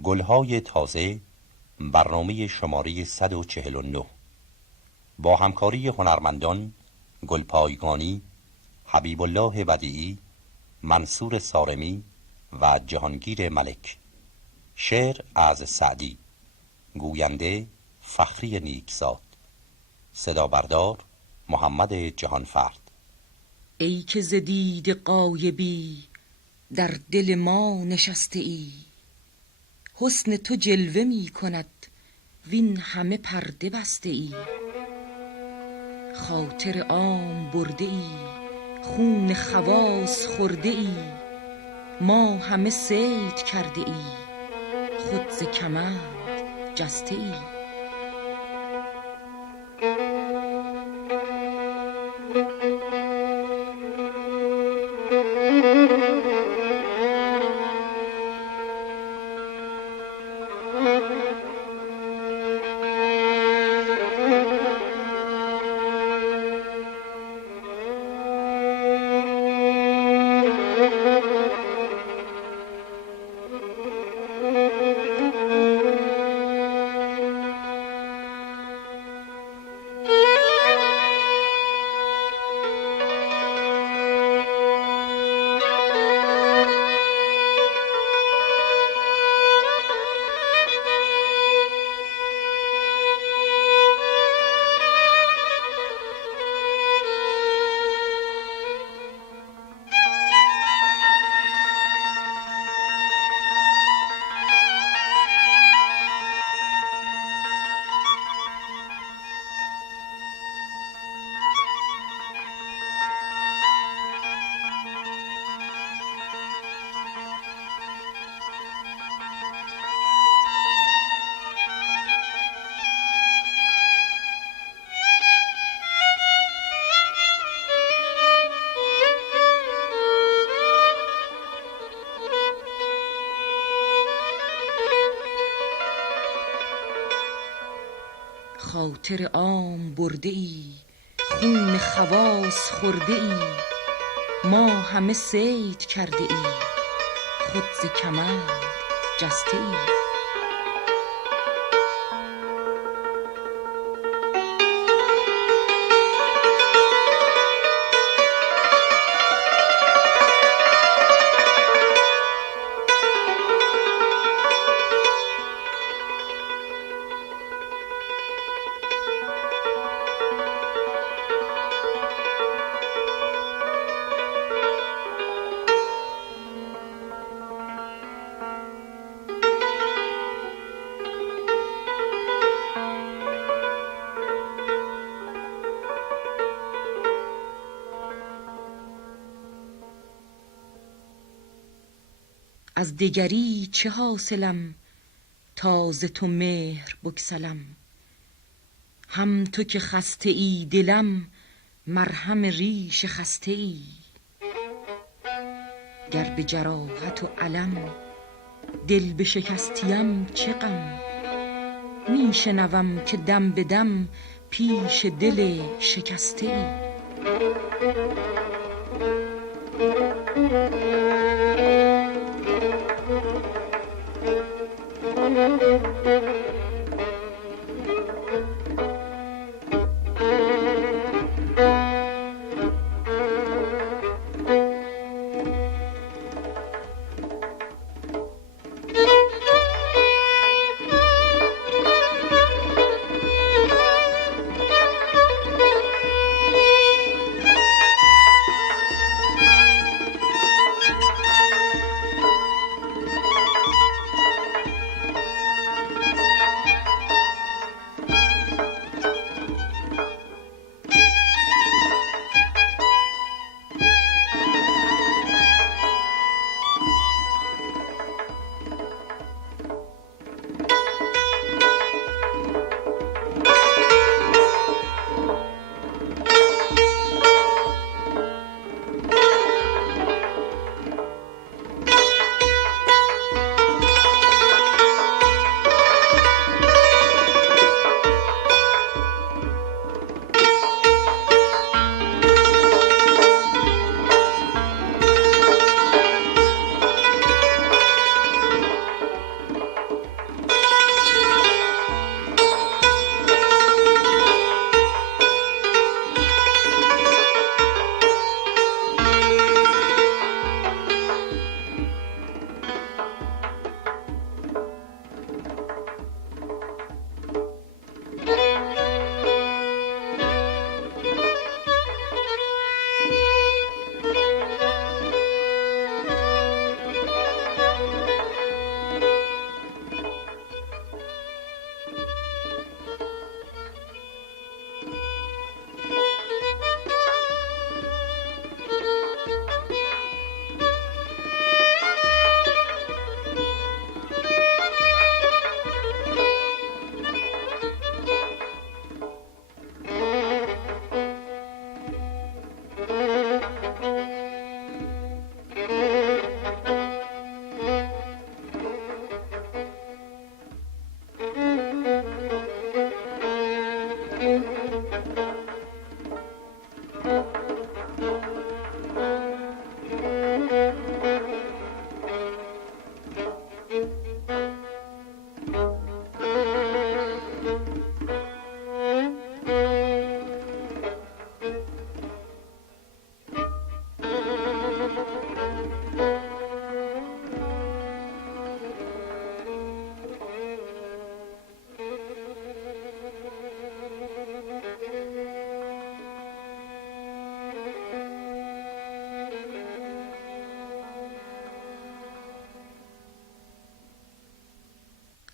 گلهای تازه، برنامه شماره 149 با همکاری هنرمندان گلپایگانی، حبیب الله بدیعی، منصور سارمی و جهانگیر ملک. شعر از سعدی. گوینده فخری نیکزاد. صدا بردار محمد جهانفرد. ای که ز دید غایبی در دل ما نشسته ای، حسن تو جلوه می کند وین همه پرده بسته ای. خاطر عام برده ای، خون خواص خورده ای، ما همه صید کرده ای، خود ز کمند جسته ای. خاطر عام برده ای، خون خواص خورده ای، ما همه صید کرده ای، خود ز کمند جسته ای. از دگری چه حاصلم تا ز تو مهر بگسلم؟ هم تو که خسته ای دلم، مرهم ریش خسته ای. گر به جراحت و الم دل بشکستیم چه غم، می شنوم که دم به دم پیش دل شکسته ای.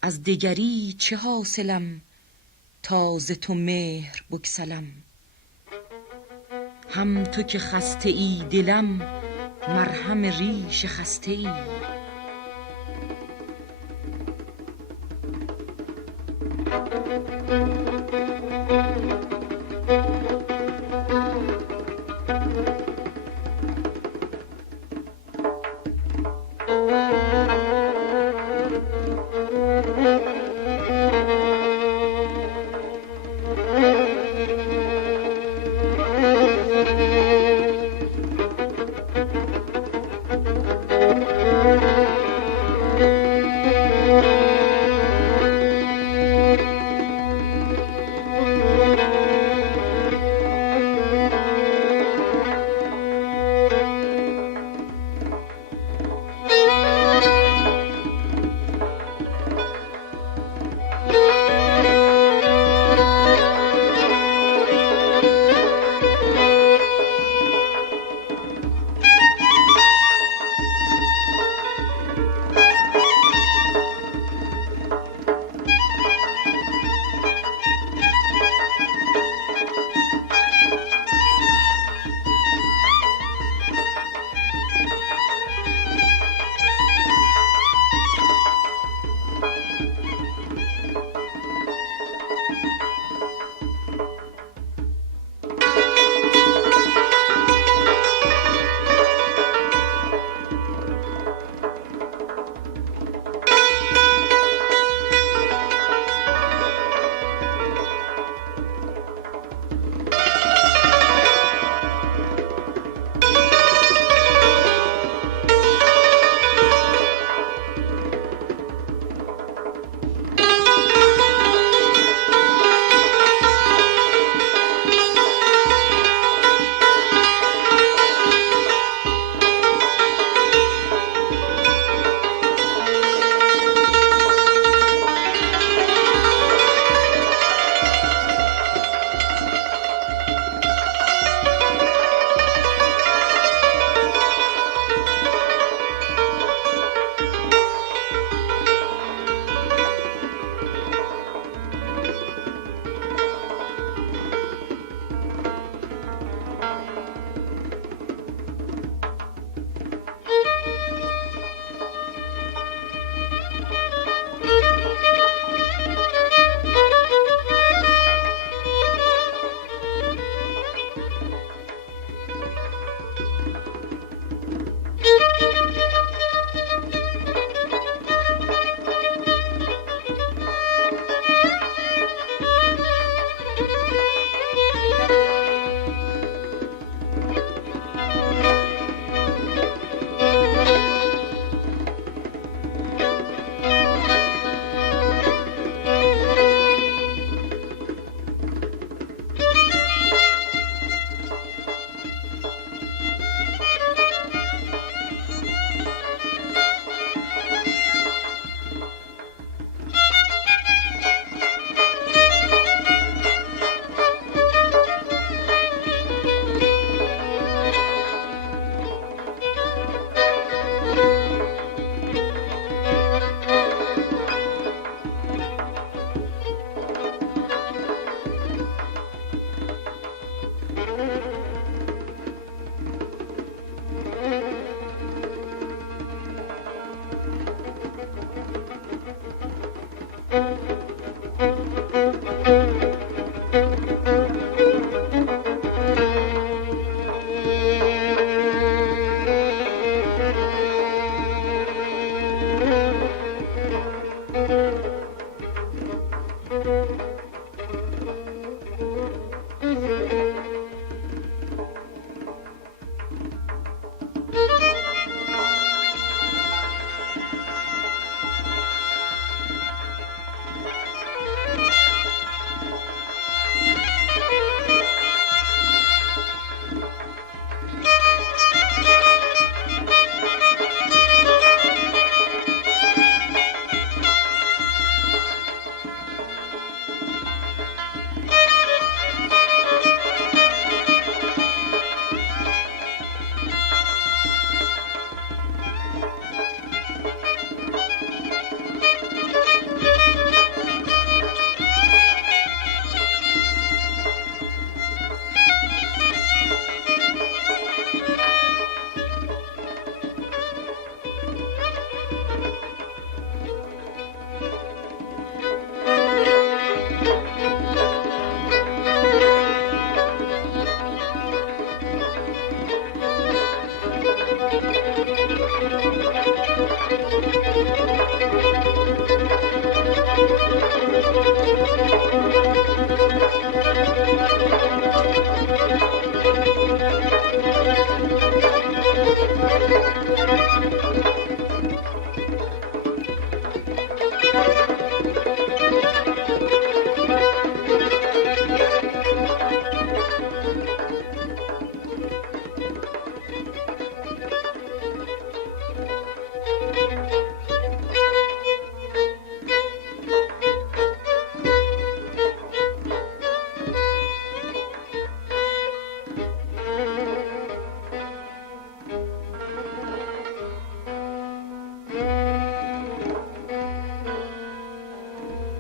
از دگری چه حاصلم تا ز تو مهر بگسلم. هم تو که خسته ای دلم مرهم ریش خسته ای.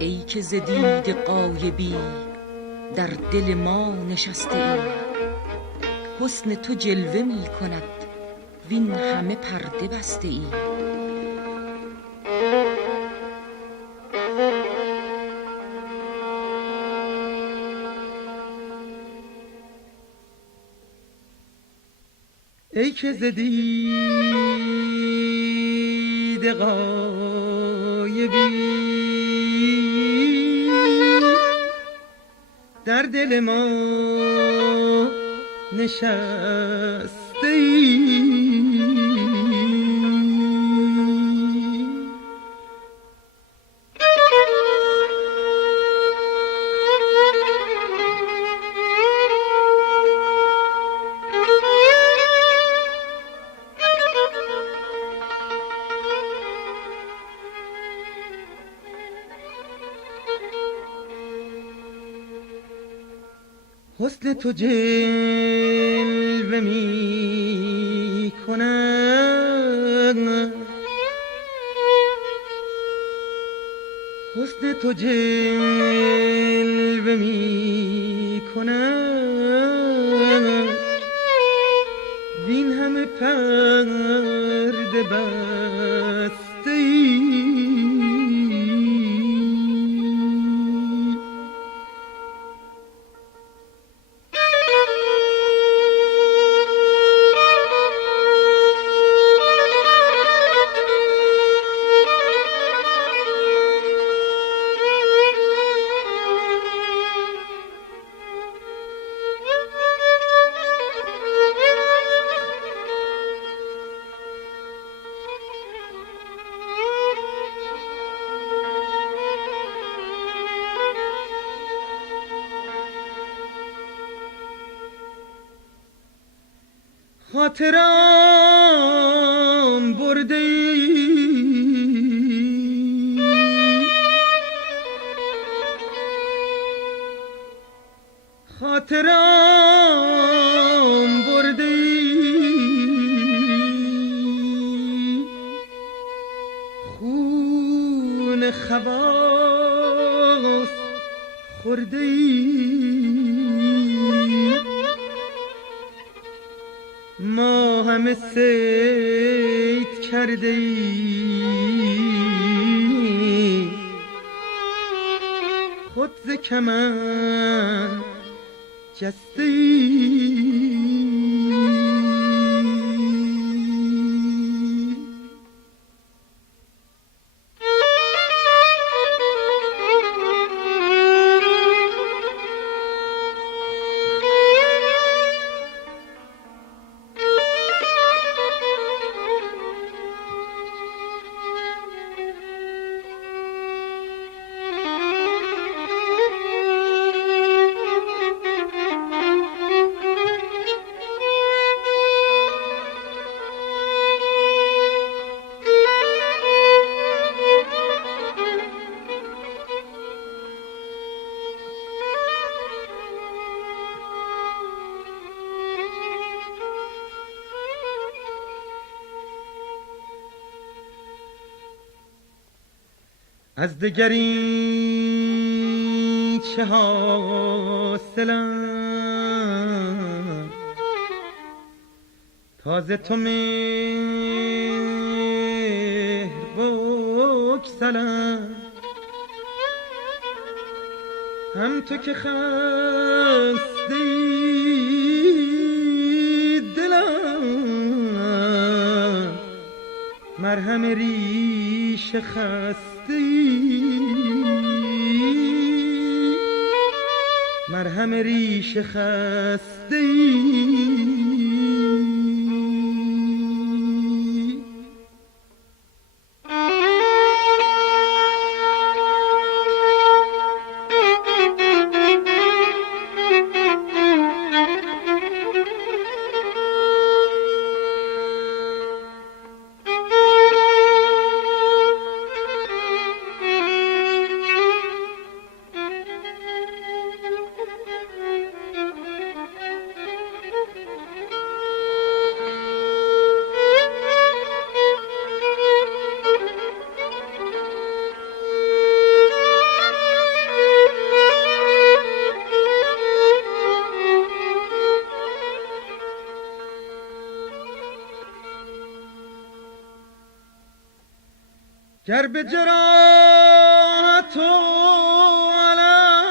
ای که ز دید غایبی در دل ما نشسته ای، حسن تو جلوه می کند وین همه پرده بسته ای. ای که ز دید غایبی در دل ما نشسته ای، حسن تو جلوه می کند، حسن تو جلوه می کند وین همه پرده بسته ای. خاطرم برده ای، خاطرم برده ای، خون خواص خورده ای، ما همه صید کرده ای، خود ز کمند جسته ای. از دگری چه حاصلم، تازه تو مهر بگسلم، هم تو که خسته دلم، مرهم ریش خسته، مرهم ریش خسته گر به جراحت و علم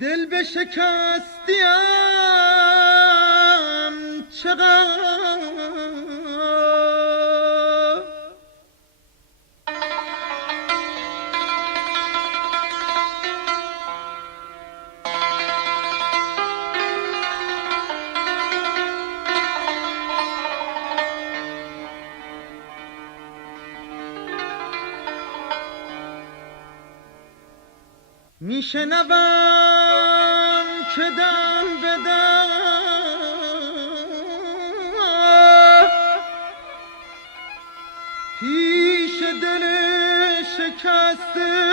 دل بشکستیم چقدر میشنوم که دم به دم پیش دل شکسته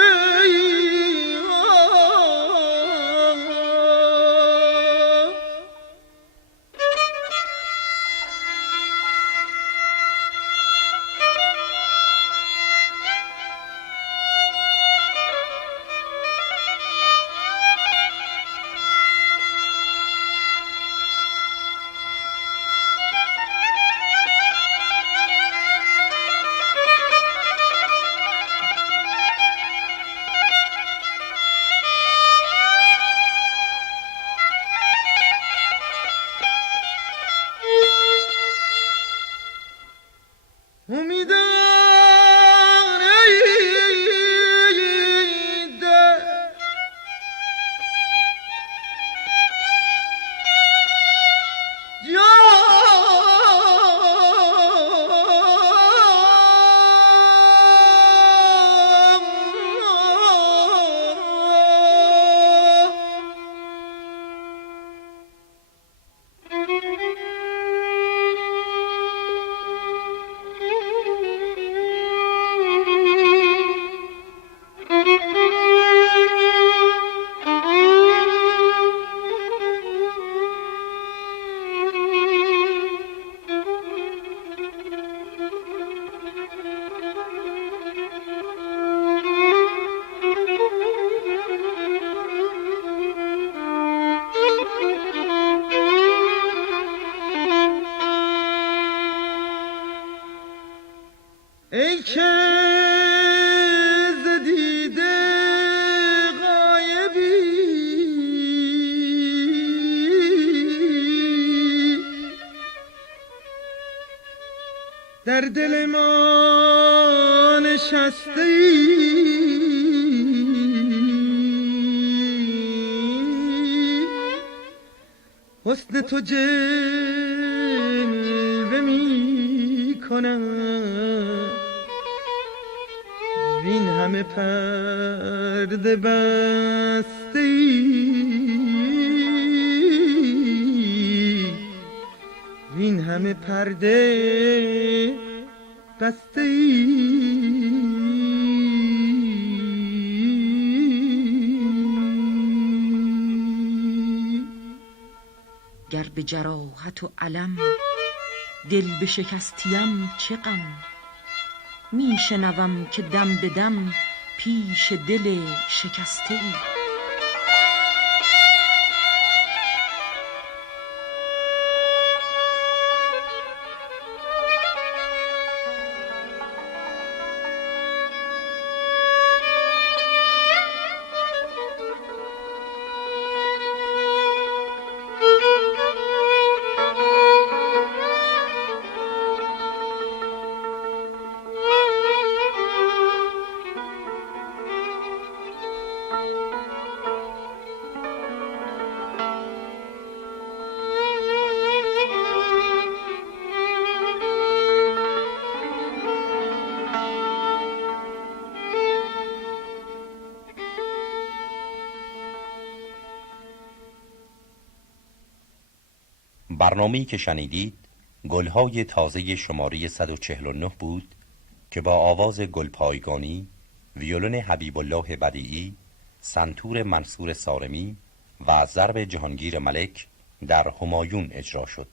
ای که ز دیده غایبی در دل ما نشستی حسن تو جلوه می کند وین همه پرده بسته وین همه پرده بسته گر به جراحت و علم دل بشکستیم چه غم میشنوم که دم به دم پیش دل شکسته ای برنامه‌ای که شنیدید گلهای تازه شماره 149 بود که با آواز گلپایگانی، ویولن حبیب الله بدیعی، سنتور منصور سارمی و ضرب جهانگیر ملک در همایون اجرا شد.